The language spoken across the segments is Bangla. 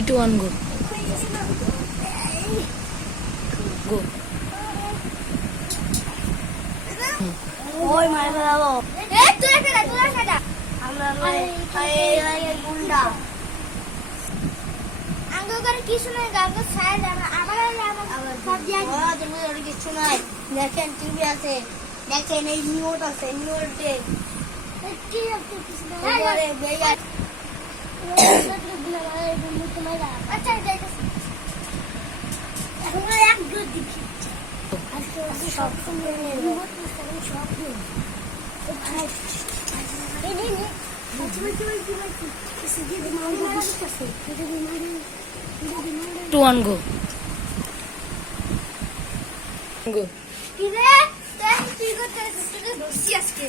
3, 2, 1, go. Go. ওই মার ফেলাবো। এই তুই একটা আমরা এই গুন্ডা আঙ্গ করে কিছু নাই গাঙ্গ সাইড আবার সব দিয়া তুমি ওর কিছু নাই দেখেন টিভি আছে দেখেন এই নিউট আছে নিউটে কি আছে কিছু নাই আরে বেয়া আচ্ছা যাইতেছি এখন এক দুই দেখি আজকে সব সুন্দর নিউট সব এই নে নে Two, 1, go. Go. কিরে তুই করতে তুই দোষী আজকে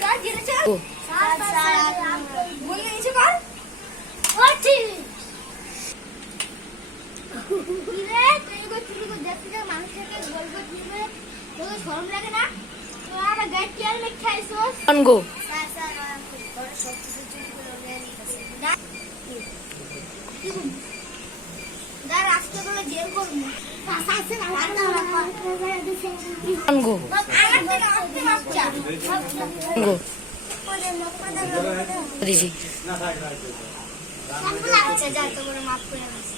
স্যার দিয়েছে Go. স্যার বলে নিছে কর ওঠি কিরে তুই দেখতে মানুষকে বলবো দিবে তোকে শরম লাগে না তো আমরা গাইড কেয়ার মে খাইছস 1, go. স্যার স্যার বড় সব কিছু চুরি করে নিয়ে নিতেছে দাঁড়া আজকে বলে জেল করব পাশাছে না 1, go. Go. দিছি আচ্ছা যা তোমার মাফ করে দিছি